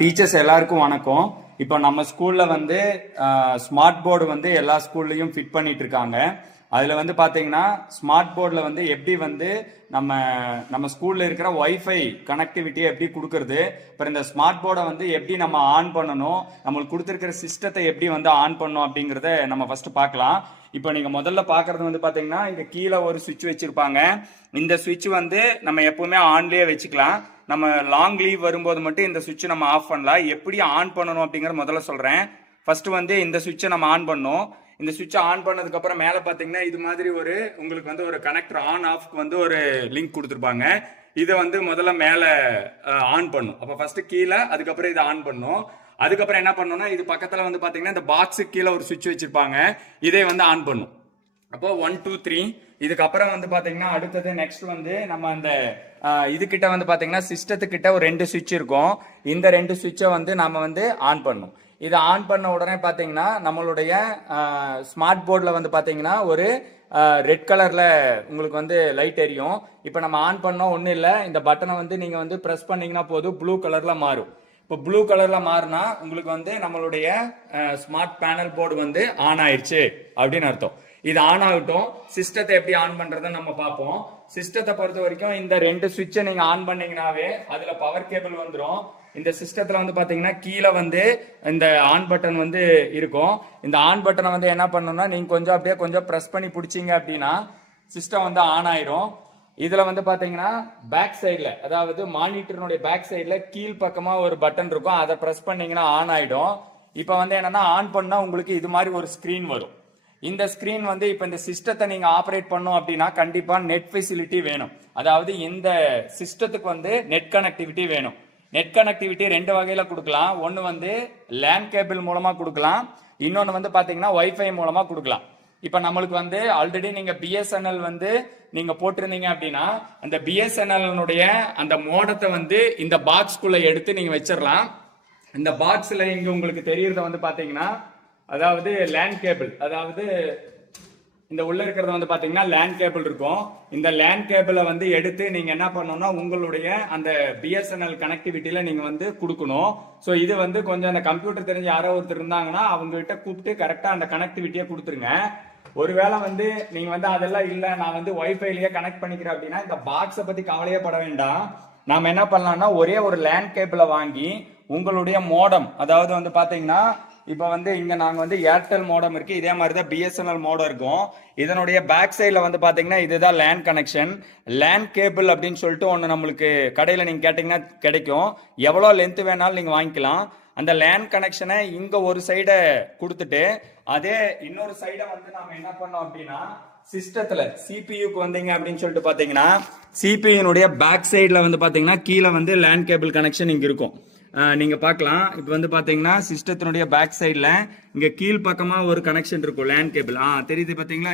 Teachers எல்லாருக்கும் வணக்கம். இப்போ நம்ம ஸ்கூல்ல வந்து ஸ்மார்ட் போர்டு வந்து எல்லா ஸ்கூல்லையும் ஃபிட் பண்ணிட்டு இருக்காங்க. அதில் வந்து பார்த்தீங்கன்னா ஸ்மார்ட் போர்டில் வந்து எப்படி வந்து நம்ம ஸ்கூலில் இருக்கிற ஒய்ஃபை கனெக்டிவிட்டியை எப்படி கொடுக்கறது, அப்புறம் இந்த ஸ்மார்ட் போர்டை வந்து எப்படி நம்ம ஆன் பண்ணணும், நம்மளுக்கு கொடுத்துருக்கிற சிஸ்டத்தை எப்படி வந்து ஆன் பண்ணணும் அப்படிங்கிறத நம்ம ஃபர்ஸ்ட் பார்க்கலாம். இப்போ நீங்கள் முதல்ல பார்க்கறது வந்து பார்த்தீங்கன்னா இங்கே கீழே ஒரு சுவிட்ச் வச்சுருப்பாங்க. இந்த சுவிட்ச் வந்து நம்ம எப்பவுமே ஆன்லேயே வச்சுக்கலாம். நம்ம லாங் லீவ் வரும்போது மட்டும் இந்த சுவிட்சை நம்ம ஆஃப் பண்ணலாம். எப்படி ஆன் பண்ணணும் அப்படிங்கிற முதல்ல சொல்கிறேன். ஃபர்ஸ்ட் வந்து இந்த சுவிட்சை நம்ம ஆன் பண்ணோம். இந்த சுவிட்சை ஆன் பண்ணதுக்கு அப்புறம் மேலே பார்த்தீங்கன்னா இது மாதிரி உங்களுக்கு வந்து ஒரு கனெக்டர் ஆன் ஆஃப்க்கு வந்து ஒரு லிங்க் கொடுத்துருப்பாங்க. இதை வந்து முதல்ல மேலே ஆன் பண்ணும். அப்போ ஃபர்ஸ்ட் கீழே, அதுக்கப்புறம் இதை ஆன் பண்ணும். அதுக்கப்புறம் என்ன பண்ணணும்னா இது பக்கத்தில் வந்து பார்த்தீங்கன்னா இந்த பாக்ஸுக்கு கீழே ஒரு சுவிட்ச் வச்சிருப்பாங்க. இதை வந்து ஆன் பண்ணும். அப்போ 1 2 3. இதுக்கப்புறம் வந்து பாத்தீங்கன்னா அடுத்தது நெக்ஸ்ட் வந்து நம்ம அந்த இதுகிட்ட வந்து பாத்தீங்கன்னா சிஸ்டத்துக்கிட்ட ஒரு 2 சுவிட்ச் இருக்கும். இந்த 2 சுவிட்சை வந்து நம்ம வந்து ஆன் பண்ணும். இதை ஆன் பண்ண உடனே பாத்தீங்கன்னா நம்மளுடைய ஸ்மார்ட் போர்டில் வந்து பாத்தீங்கன்னா ஒரு ரெட் கலர்ல உங்களுக்கு வந்து லைட் எரியும். இப்போ நம்ம ஆன் பண்ணோம் ஒன்றும் இல்லை, இந்த பட்டனை வந்து நீங்க வந்து ப்ரெஸ் பண்ணீங்கன்னா போதும் ப்ளூ கலர்ல மாறும். இப்போ ப்ளூ கலர்ல மாறினா உங்களுக்கு வந்து நம்மளுடைய ஸ்மார்ட் பேனல் போர்டு வந்து ஆன் ஆயிடுச்சு அப்படின்னு அர்த்தம். இது ஆன் ஆகட்டும். சிஸ்டத்தை எப்படி ஆன் பண்றதுன்னு நம்ம பார்ப்போம். சிஸ்டத்தை பொறுத்த வரைக்கும் இந்த 2 சுவிட்சை நீங்க ஆன் பண்ணீங்கன்னாவே அதுல பவர் கேபிள் வந்துடும். இந்த சிஸ்டத்துல வந்து பாத்தீங்கன்னா கீழே வந்து இந்த ஆன் பட்டன் வந்து இருக்கும். இந்த ஆன் பட்டனை வந்து என்ன பண்ணணும்னா நீங்க கொஞ்சம் அப்படியே கொஞ்சம் ப்ரெஸ் பண்ணி பிடிச்சிங்க அப்படின்னா சிஸ்டம் வந்து ஆன் ஆயிரும். இதுல வந்து பாத்தீங்கன்னா பேக் சைட்ல, அதாவது மானிட்டருடைய பேக் சைட்ல கீழ் பக்கமா ஒரு பட்டன் இருக்கும். அதை ப்ரெஸ் பண்ணீங்கன்னா ஆன் ஆயிடும். இப்போ வந்து என்னன்னா ஆன் பண்ணா உங்களுக்கு இது மாதிரி ஒரு ஸ்கிரீன் வரும். இந்த ஸ்கிரீன் வந்து இப்போ இந்த சிஸ்டத்தை நீங்க ஆப்ரேட் பண்ணோம் அப்படின்னா கண்டிப்பா நெட் ஃபெசிலிட்டி வேணும். அதாவது இந்த சிஸ்டத்துக்கு வந்து நெட் கனெக்டிவிட்டி வேணும். நெட் கனெக்டிவிட்டி 2 வகையில கொடுக்கலாம். ஒன்னு வந்து லேன் கேபிள் மூலமா கொடுக்கலாம், இன்னொன்னு வந்து பாத்தீங்கன்னா வைஃபை மூலமா கொடுக்கலாம். இப்ப நம்மளுக்கு வந்து ஆல்ரெடி நீங்க பிஎஸ்என்எல் வந்து நீங்க போட்டிருந்தீங்க அப்படின்னா அந்த பிஎஸ்என்எல் அந்த மோடத்தை வந்து இந்த பாக்ஸ்குள்ள எடுத்து நீங்க வச்சிடலாம். இந்த பாக்ஸ்ல இங்க உங்களுக்கு தெரியறத வந்து பாத்தீங்கன்னா அதாவது லேன் கேபிள், அதாவது இந்த உள்ள இருக்கிறத வந்து பாத்தீங்கன்னா லேன் கேபிள் இருக்கும். இந்த லேன் கேபிளை வந்து எடுத்து நீங்க என்ன பண்ணணும்னா உங்களுடைய அந்த பிஎஸ்என்எல் கனெக்டிவிட்டியில நீங்க வந்து கொடுக்கணும். ஸோ இது வந்து கொஞ்சம் அந்த கம்ப்யூட்டர் தெரிஞ்ச யாரோ ஒருத்தர் இருந்தாங்கன்னா அவங்க கிட்ட கூப்பிட்டு கரெக்டா அந்த கனெக்டிவிட்டியை கொடுத்துருங்க. ஒருவேளை வந்து நீங்க வந்து அதெல்லாம் இல்ல நான் வந்து வைஃபைலயே கனெக்ட் பண்ணிக்கிறேன் அப்படின்னா இந்த பாக்ஸை பத்தி கவலையே பட வேண்டாம். நாம என்ன பண்ணலாம்னா ஒரே ஒரு லேன் கேபிளை வாங்கி உங்களுடைய மோடம், அதாவது வந்து பாத்தீங்கன்னா இப்போ வந்து இங்க நாங்க வந்து ஏர்டெல் மோடம் இருக்கு, இதே மாதிரி தான் பிஎஸ்என்எல் மோடம் இருக்கும். இதனுடைய பேக் சைட்ல வந்து பாத்தீங்கன்னா இதுதான் லேன் கனெக்ஷன். லேன் கேபிள் அப்படின்னு சொல்லிட்டு ஒன்று நம்மளுக்கு கடையில் நீங்க கேட்டீங்கன்னா கிடைக்கும். எவ்வளோ லென்த் வேணாலும் நீங்க வாங்கிக்கலாம். அந்த லேன் கனெக்ஷனை இங்க ஒரு சைடை கொடுத்துட்டு அதே இன்னொரு சைடை வந்து நாம என்ன பண்ணோம் அப்படின்னா சிஸ்டத்துல சிபியூக்கு வந்தீங்க அப்படின்னு சொல்லிட்டு பாத்தீங்கன்னா சிபியூனுடைய பேக் சைட்ல வந்து பாத்தீங்கன்னா கீழே வந்து லேன் கேபிள் கனெக்ஷன் இங்க இருக்கும். நீங்க பார்க்கலாம். இப்போ வந்து பாத்தீங்கன்னா சிஸ்டத்தினுடைய பேக் சைட்ல இங்க கீழ் பக்கமா ஒரு கனெக்ஷன் இருக்கும், லேன் கேபிள். தெரியுது பாத்தீங்களா,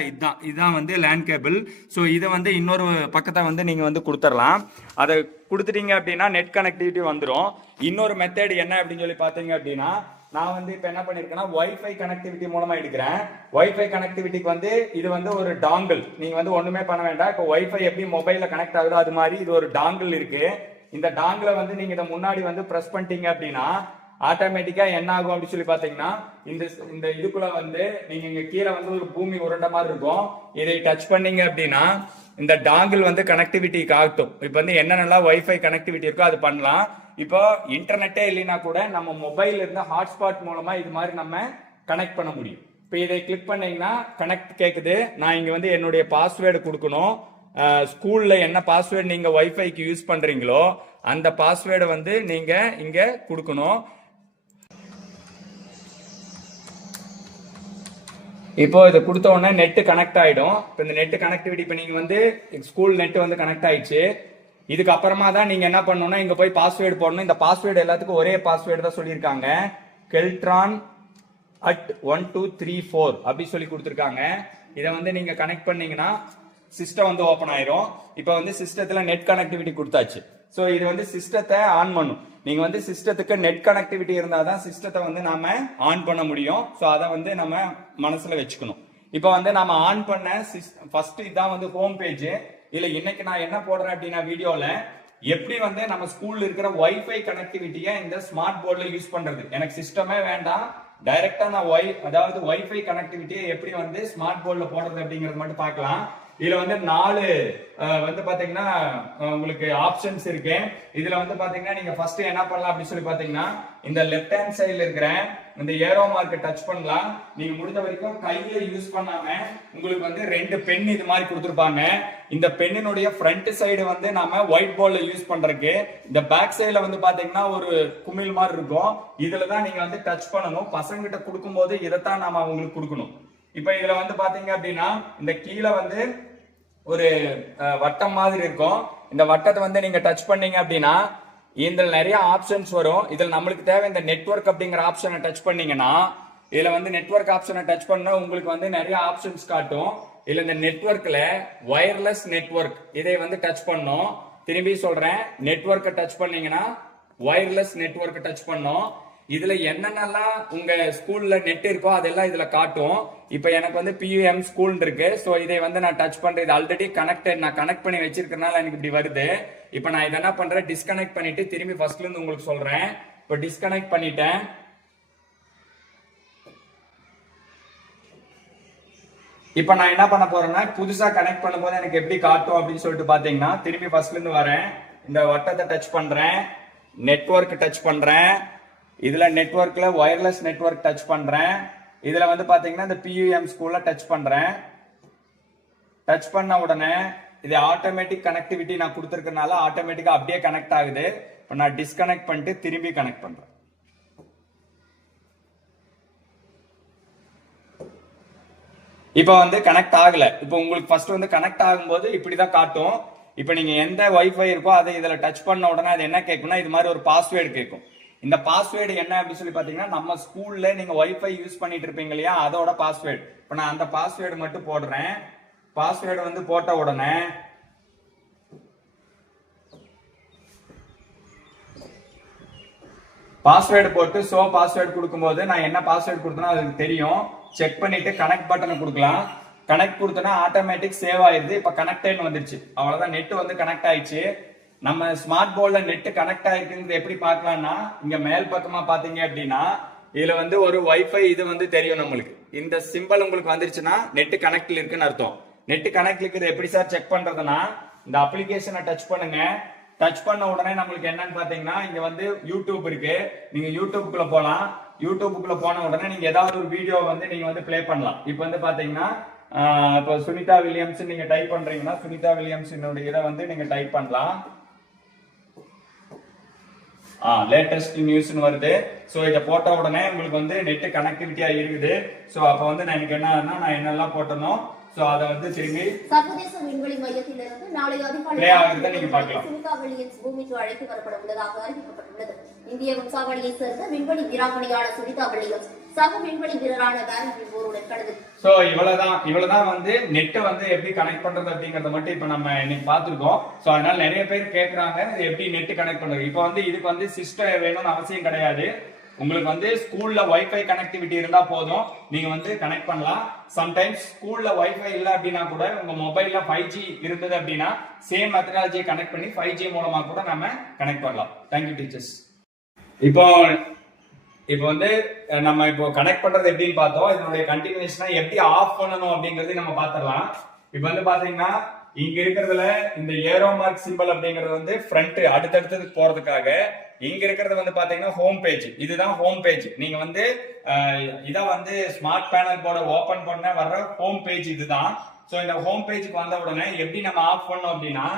இதுதான் வந்து லேன் கேபிள். ஸோ இதை வந்து இன்னொரு பக்கத்தை வந்து நீங்க வந்து கொடுத்துடலாம். அதை கொடுத்துட்டீங்க அப்படின்னா நெட் கனெக்டிவிட்டி வந்துடும். இன்னொரு மெத்தட் என்ன அப்படின்னு சொல்லி பாத்தீங்க அப்படின்னா நான் வந்து இப்ப என்ன பண்ணிருக்கேன்னா வைஃபை கனெக்டிவிட்டி மூலமா எடுக்கிறேன். வைஃபை கனெக்டிவிட்டிக்கு வந்து இது வந்து ஒரு டாங்கிள். நீங்க வந்து ஒண்ணுமே பண்ண வேண்டாம். இப்போ வைஃபை எப்படி மொபைல்ல கனெக்ட் ஆகுதோ அது மாதிரி இது ஒரு டாங்கிள் இருக்கு. இந்த டாங்கில வந்து நீங்க இதை முன்னாடி வந்து பிரஸ் பண்ணிட்டீங்க அப்படின்னா ஆட்டோமேட்டிக்கா என்ன ஆகும் அப்படின்னு சொல்லி பாத்தீங்கன்னா இந்த இதுக்குள்ள வந்து நீங்க இங்க கீழே வந்து ஒரு பூமி உருண்ட மாதிரி இருக்கும். இதை டச் பண்ணீங்க அப்படின்னா இந்த டாங்கிள் வந்து கனெக்டிவிட்டி காட்டும். இப்போ வந்து என்னென்னலாம் வைஃபை கனெக்டிவிட்டி இருக்கோ அது பண்ணலாம். இப்போ இன்டர்நெட்டே இல்லைன்னா கூட நம்ம மொபைல் இருந்து ஹாட்ஸ்பாட் மூலமா இது மாதிரி நம்ம கனெக்ட் பண்ண முடியும். இப்போ இதை கிளிக் பண்ணீங்கன்னா கனெக்ட் கேக்குது. நான் இங்க வந்து என்னுடைய பாஸ்வேர்டு கொடுக்கணும். ஸ்கூல்ல என்ன பாஸ்வேர்டு நீங்க வைஃபைக்கு யூஸ் பண்றீங்களோ அந்த பாஸ்வேர்டை வந்து நீங்க இங்க கொடுக்கணும். இப்போ இதை கொடுத்த உடனே நெட் கனெக்ட் ஆயிடும். இப்போ இந்த நெட் கனெக்டிவிட்டி இப்போ நீங்க வந்து ஸ்கூல் நெட் வந்து கனெக்ட் ஆயிடுச்சு. இதுக்கு அப்புறமா தான் நீங்க என்ன பண்ணணும்னா இங்க போய் பாஸ்வேர்டு போடணும். இந்த பாஸ்வேர்டு எல்லாத்துக்கும் ஒரே பாஸ்வேர்டு தான் சொல்லியிருக்காங்க. கெல்ட்ரான் @1234 அப்படி சொல்லி கொடுத்துருக்காங்க. இதை வந்து நீங்க கனெக்ட் பண்ணீங்கன்னா சிஸ்டம் வந்து ஓபன் ஆயிரும். இப்போ வந்து சிஸ்டத்துல நெட் கனெக்டிவிட்டி கொடுத்தாச்சு. ஸோ இது வந்து சிஸ்டத்தை ஆன் பண்ணும். நீங்க வந்து சிஸ்டத்துக்கு நெட் கனெக்டிவிட்டி இருந்தாதான் சிஸ்டத்தை வந்து நாம ஆன் பண்ண முடியும். ஸோ அதை வந்து நம்ம மனசுல வச்சுக்கணும். இப்போ வந்து நம்ம ஆன் பண்ண ஃபர்ஸ்ட் இதான் வந்து ஹோம் பேஜ். இதுல இன்னைக்கு நான் என்ன போடுறேன் அப்படின்னா வீடியோல எப்படி வந்து நம்ம ஸ்கூல்ல இருக்கிற வைஃபை கனெக்டிவிட்டியை இந்த ஸ்மார்ட் போர்டில் யூஸ் பண்றது. எனக்கு சிஸ்டமே வேண்டாம், டைரக்டா நான் அதாவது வைஃபை கனெக்டிவிட்டியை எப்படி வந்து ஸ்மார்ட் போர்டில் போடுறது அப்படிங்கறது மட்டும் பார்க்கலாம். இதுல வந்து 4 வந்து பாத்தீங்கன்னா உங்களுக்கு ஆப்ஷன்ஸ் இருக்கு. இதுல வந்து பாத்தீங்கன்னா நீங்க ஃபர்ஸ்ட் என்ன பண்ணலாம் அப்படின்னு சொல்லி பாத்தீங்கன்னா இந்த லெஃப்ட் ஹேண்ட் சைடுல இருக்கிற இந்த ஏரோ மார்க்கை டச் பண்ணலாம். நீங்க முடிஞ்ச வரைக்கும் கையில யூஸ் பண்ணாம உங்களுக்கு வந்து 2 பென் இது மாதிரி கொடுத்துருப்பாங்க. இந்த பெண்ணினுடைய ஃப்ரண்ட் சைடு வந்து நாம ஒயிட் போர்ட்ல யூஸ் பண்றதுக்கு, இந்த பேக் சைடுல வந்து பாத்தீங்கன்னா ஒரு குமிழ் மாதிரி இருக்கும். இதுலதான் நீங்க வந்து டச் பண்ணணும். பசங்க கிட்ட கொடுக்கும் போது இதைத்தான் நாம அவங்களுக்கு கொடுக்கணும். இப்ப இதுல வந்து பாத்தீங்க அப்படின்னா இந்த கீழே வந்து ஒரு வட்டம் மாதிரி இருக்கும். இந்த வட்டத்தை வந்து நீங்க டச் பண்ணீங்க அப்படின்னா இதுல நிறைய ஆப்ஷன்ஸ் வரும். இதுல நம்மளுக்கு தேவை இந்த நெட்வொர்க் அப்படிங்கிற ஆப்ஷனை டச் பண்ணீங்கன்னா, இதுல வந்து நெட்வொர்க் ஆப்ஷனை டச் பண்ணா உங்களுக்கு வந்து நிறைய ஆப்ஷன்ஸ் காட்டும். இதுல இந்த நெட்வொர்க்ல வயர்லெஸ் நெட்வொர்க் இதை வந்து டச் பண்ணும். திரும்பி சொல்றேன், நெட்வொர்க்கை டச் பண்ணீங்கன்னா வயர்லெஸ் நெட்வொர்க் டச் பண்ணும். இதுல என்னென்னலாம் உங்க ஸ்கூல்ல நெட் இருக்கோ அதெல்லாம் இதுல காட்டும். இப்ப எனக்கு வந்து PUM ஸ்கூல் இருக்கு. சோ இதை வந்து நான் டச் பண்றேன். இது ஆல்ரெடி கனெக்டட், நான் கனெக்ட் பண்ணி வச்சிருக்கனால எனக்கு இப்படி வருது. இப்ப நான் இதை என்ன பண்றேன், டிஸ்கனெக்ட் பண்ணிட்டு திரும்பி ஃபர்ஸ்ட்ல இருந்து உங்களுக்கு சொல்றேன். இப்ப டிஸ்கனெக்ட் பண்ணிட்டேன். இப்ப நான் என்ன பண்ண போறேன்னா, புதுசா கனெக்ட் பண்ணும்போது எனக்கு எப்படி காட்டும் அப்படின்னு சொல்லிட்டு பாத்தீங்கன்னா, திரும்பி ஃபர்ஸ்ட்ல இருந்து வரேன். இந்த வட்டத்தை டச் பண்றேன், நெட்வொர்க் டச் பண்றேன். இதுல நெட்வொர்க்ல வயர்லெஸ் நெட்வொர்க் டச் பண்றேன். இதுல வந்து பாத்தீங்கன்னா இந்த PUM ஸ்கூல்ல டச் பண்றேன். டச் பண்ண உடனே இது ஆட்டோமேட்டிக் கனெக்டிவிட்டி நான் கொடுத்துருக்கனால ஆட்டோமேட்டிக்கா அப்படியே கனெக்ட் ஆகுது. இப்ப நான் டிஸ்கனெக்ட் பண்ணிட்டு திரும்பி கனெக்ட் பண்றேன். இப்ப வந்து கனெக்ட் ஆகல. இப்ப உங்களுக்கு ஃபர்ஸ்ட் வந்து கனெக்ட் ஆகும்போது இப்படிதான் காட்டும். இப்ப நீங்க எந்த வைஃபை இருக்கோ அதை இதுல டச் பண்ண உடனே அது என்ன கேட்கும்னா, இது மாதிரி ஒரு பாஸ்வேர்டு கேட்கும். இந்த பாஸ்வேர்டு என்ன அப்படின்னு சொல்லி பாத்தீங்கன்னா, நம்ம ஸ்கூல்ல நீங்க வைஃபை யூஸ் பண்ணிட்டு இருப்பீங்க இல்லையா, அதோட பாஸ்வேர்டு. இப்ப நான் அந்த பாஸ்வேர்டு மட்டும் போடுறேன். பாஸ்வேர்டு வந்து போட்ட உடனே பாஸ்வேர்டு போட்டு சோ பாஸ்வேர்டு கொடுக்கும்போது நான் என்ன பாஸ்வேர்டு கொடுத்தனோ அதுக்கு தெரியும். செக் பண்ணிட்டு கனெக்ட் பட்டனை கொடுக்கலாம். கனெக்ட் கொடுத்தனா ஆட்டோமேட்டிக் சேவ் ஆயிருது. இப்ப கனெக்டட் வந்துருச்சு. அவ்வளவுதான், நெட் வந்து கனெக்ட் ஆயிடுச்சு. நம்ம ஸ்மார்ட் போர்ட்ல நெட் கனெக்ட் ஆயிருக்குங்கிறது எப்படி பார்க்கலாம்னா, இங்க மேல் பக்கமா பாத்தீங்க அப்படின்னா இதுல வந்து ஒரு வைஃபை இது வந்து தெரியும் நம்மளுக்கு. இந்த சிம்பிள் உங்களுக்கு வந்துருச்சுன்னா நெட் கனெக்ட்ல இருக்குன்னு அர்த்தம். நெட் கனெக்ட் இருக்குது எப்படி சார் செக் பண்றதுன்னா, இந்த அப்ளிகேஷனை டச் பண்ணுங்க. டச் பண்ண உடனே நம்மளுக்கு என்னன்னு பாத்தீங்கன்னா, இங்க வந்து யூடியூப் இருக்கு. நீங்க யூடியூப்குள்ள போலாம். யூடியூப்குள்ள போன உடனே நீங்க ஏதாவது ஒரு வீடியோ வந்து நீங்க வந்து பிளே பண்ணலாம். இப்ப வந்து பாத்தீங்கன்னா இப்போ சுனிதா வில்லியம்ஸ் நீங்க டைப் பண்றீங்கன்னா சுனிதா வில்லியம்ஸ் இதை வந்து நீங்க டைப் பண்ணலாம். லேட்டஸ்ட் நியூஸ்னு வருது. சோ இதை போட்ட உடனே உங்களுக்கு வந்து நெட் கனெக்டிவிட்டியா இருக்குது. சோ அப்ப வந்து நான் எனக்கு என்ன நான் என்னெல்லாம் போட்டனோ சோ அத வந்து திரும்பி சர்வதேச விண்வெளி மையத்திலிருந்து நாளை அதிகாலை பிளே ஆகுறத நீங்க பார்க்கலாம். சுனிதா வில்லியம்ஸ் பூமிக்கு அழைத்து வரப்பட உள்ளதாக அறிவிக்கப்பட்டுள்ளது. இந்திய வம்சாவளியை சேர்ந்த விண்வெளி வீராங்கனையான சுனிதா வில்லியம்ஸ் சக விண்வெளி வீரரான பேரன் வில்போருடன் கடந்து. சோ இவ்வளவுதான் வந்து நெட் வந்து எப்படி கனெக்ட் பண்றது அப்படிங்கறத மட்டும் இப்ப நம்ம இன்னைக்கு பாத்துருக்கோம். சோ அதனால நிறைய பேர் கேக்குறாங்க எப்படி நெட் கனெக்ட் பண்றது. இப்ப வந்து இதுக்கு வந்து சிஸ்டம் வேணும்னு அவசியம் கிடையாது. உங்களுக்கு வந்து ஸ்கூல்ல வைஃபை கனெக்டிவிட்டி இருந்தா போதும், நீங்க வந்து கனெக்ட் பண்ணலாம். சம்டைம்ஸ் ஸ்கூல்ல வைஃபை இல்ல அப்படின்னா கூட உங்க மொபைல்ல 5G இருந்தது அப்படின்னா சேம் மெத்தடாலஜியை கனெக்ட் பண்ணி 5G மூலமா கூட நம்ம கனெக்ட் பண்ணலாம். Thank you teachers. இப்போ வந்து நம்ம இப்போ கனெக்ட் பண்றது எப்படின்னு பார்த்தோம். இதனுடைய கண்டினியூஷனா எப்படி ஆஃப் பண்ணணும் அப்படிங்கறது நம்ம பாத்திரலாம். இப்போ வந்து பாத்தீங்கன்னா இங்க இருக்கிறதுல இந்த ஏரோ மார்க் சிம்பிள் அப்படிங்கறது வந்து ஃப்ரண்ட் அடுத்தடுத்தது போறதுக்காக, இங்க இருக்கிறது வந்து பாத்தீங்கன்னா ஹோம் பேஜ். இதுதான் ஹோம் பேஜ். நீங்க வந்து இத வந்து ஸ்மார்ட் பேனல் போர்ட ஓபன் பண்ண வர்ற ஹோம் பேஜ் இதுதான். சோ இந்த ஹோம் பேஜுக்கு வந்த உடனே எப்படி நம்ம ஆஃப் பண்ணோம் அப்படின்னா,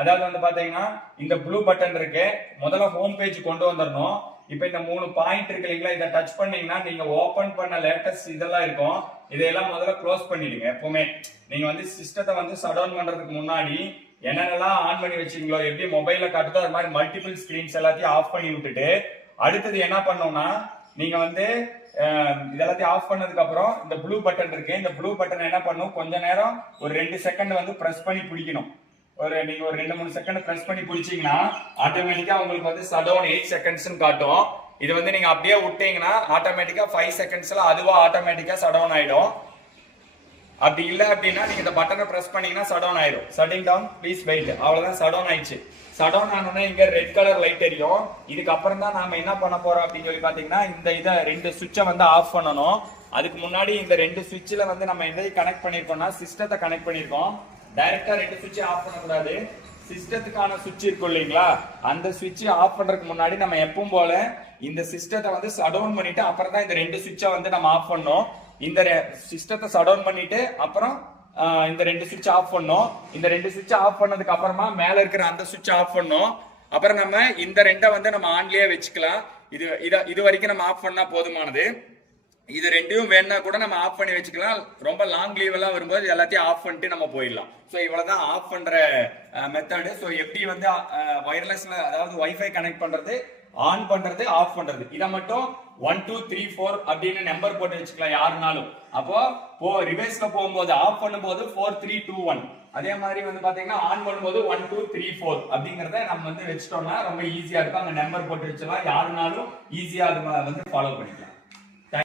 அதாவது வந்து பாத்தீங்கன்னா இந்த ப்ளூ பட்டன் இருக்கு, முதல்ல ஹோம் பேஜ் கொண்டு வந்துடணும். இப்ப இந்த 3 பாயிண்ட் இருக்கு இல்லைங்களா, இதை டச் பண்ணீங்கன்னா நீங்க ஓபன் பண்ண லேட்டஸ்ட் இதெல்லாம் இருக்கும். இதையெல்லாம் முதல்ல க்ளோஸ் பண்ணிடுங்க. எப்பவுமே நீங்க வந்து சிஸ்டத்தை வந்து ஷட் டவுன் பண்றதுக்கு முன்னாடி என்னென்னலாம் ஆன் பண்ணி வச்சீங்களோ, எப்படி மொபைல்ல காட்டுதோ அது மாதிரி மல்டிபிள் ஸ்கிரீன்ஸ் எல்லாத்தையும் ஆஃப் பண்ணி விட்டுட்டு, அடுத்தது என்ன பண்ணோம்னா நீங்க வந்து இதெல்லாத்தையும் ஆஃப் பண்ணதுக்கு அப்புறம் இந்த ப்ளூ பட்டன் இருக்கு, இந்த ப்ளூ பட்டன் என்ன பண்ணும், கொஞ்ச நேரம் ஒரு 2 செகண்ட் வந்து பிரஸ் பண்ணி பிடிக்கணும். நீங்க ஒரு 2-3 செகண்ட் பிரஸ் பண்ணி பிடிச்சீங்கன்னா ஆட்டோமேட்டிக்கா உங்களுக்கு வந்து ஷட் டவுன் 8 செகண்ட்ஸ் காட்டும். இது வந்து நீங்க அப்படியே விட்டீங்கன்னா ஆட்டோமேட்டிக்கா 5 செகண்ட்ஸ்ல அதுவா ஆட்டோமேட்டிக்கா ஷட் டவுன் ஆயிடும். அப்படி இல்ல அப்படின்னா நீங்க இந்த பட்டனை பிரஸ் பண்ணீங்கன்னா சடவுன் ஆயிரும். Shutting down please wait. அவ்வளவுதான், சடவுன் ஆயிடுச்சு. சடவுன் ஆனோடனே இங்க ரெட் கலர் லைட் எரியும். இதுக்கு அப்புறம் தான் நாம என்ன பண்ண போறோம் அப்படின்னு சொல்லி பாத்தீங்கன்னா இந்த ரெண்டு சுவிட்சை வந்து ஆஃப் பண்ணணும். அதுக்கு முன்னாடி இந்த ரெண்டு சுவிட்ச்ல வந்து நம்ம எதை கனெக்ட் பண்ணிருக்கோம்னா சிஸ்டத்தை கனெக்ட் பண்ணிருக்கோம். டைரக்டா ரெண்டு சுவிட்சை ஆஃப் பண்ணக்கூடாது. சிஸ்டத்துக்கான சுவிட்ச் இருக்கும் இல்லைங்களா, அந்த சுவிட்ச் ஆஃப் பண்றதுக்கு முன்னாடி நம்ம எப்பவும் போல இந்த சிஸ்டத்தை வந்து சடவுன் பண்ணிட்டு அப்புறம் தான் இந்த ரெண்டு சுவிட்சை வந்து நம்ம ஆஃப் பண்ணோம். இந்த சிஸ்டத்தை சடவுன் பண்ணிட்டு அப்புறம் இந்த ரெண்டு சுவிட்ச் ஆஃப் பண்ணோம். இந்த ரெண்டு சுவிட்ச் ஆஃப் பண்ணதுக்கு அப்புறமா மேல இருக்கிற அந்த சுவிட்ச் ஆஃப் பண்ணோம். அப்புறம் நம்ம இந்த ரெண்டை வந்து நம்ம ஆன்லயே வச்சுக்கலாம். இது வரைக்கும் நம்ம ஆஃப் பண்ணா போதுமானது. இது ரெண்டையும் வேணா கூட நம்ம ஆஃப் பண்ணி வச்சுக்கலாம். ரொம்ப லாங் லீவ் எல்லாம் வரும்போது எல்லாத்தையும் ஆஃப் பண்ணிட்டு நம்ம போயிடலாம். ஸோ இவ்வளவுதான் ஆஃப் பண்ற மெத்தடு. ஸோ எப்படி வந்து வயர்லெஸ்ல அதாவது வைஃபை கனெக்ட் பண்றது, ஆன் பண்றது, ஆஃப் பண்றது, இதை மட்டும் 1 2 3 4 அப்படின்னு நம்பர் போட்டு வச்சுக்கலாம் யாருனாலும். அப்போ ரிவர்ஸ்ல போகும்போது ஆஃப் பண்ணும்போது 4 3 2 1, அதே மாதிரி வந்து பாத்தீங்கன்னா ஆன் பண்ணும்போது 1 2 3 4 அப்படிங்கறத நம்ம வந்து வச்சுட்டோம்னா ரொம்ப ஈஸியா இருக்கும். அந்த நம்பர் போட்டு வச்சலாம், யாருனாலும் ஈஸியா அது வந்து ஃபாலோ பண்ணிக்கலாம்.